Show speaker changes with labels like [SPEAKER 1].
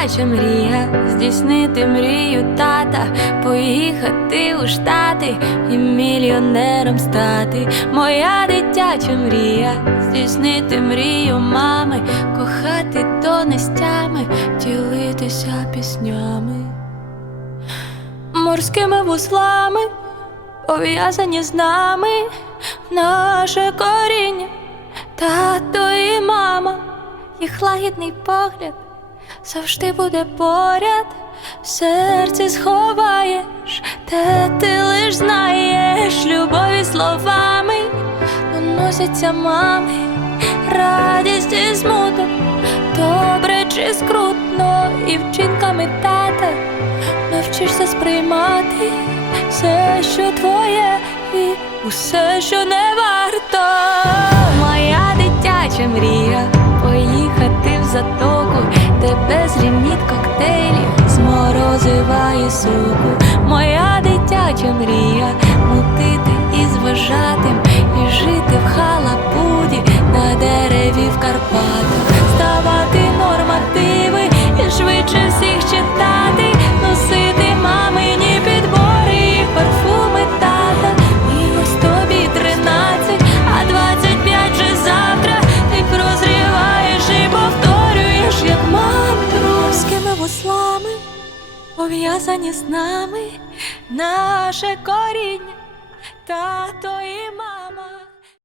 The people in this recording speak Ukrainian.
[SPEAKER 1] дитяча мрія, здійснити мрію тата, поїхати у штати і мільйонером стати. Моя дитяча мрія, здійснити мрію мами, кохати до нестями, ділитися піснями, морськими вузлами, пов'язані з нами, наше коріння, тато їх лагідний погляд. Завжди буде поряд, в серці сховаєш, те ти лиш знаєш, любові словами. Доносяться мами, радість і смуток, добре чи скрутно, і вчинками тата. Навчишся сприймати все, що твоє, і усе, що не варто. Соку. Моя дитяча мрія пов'язані з нами, наше коріння, тато і мама.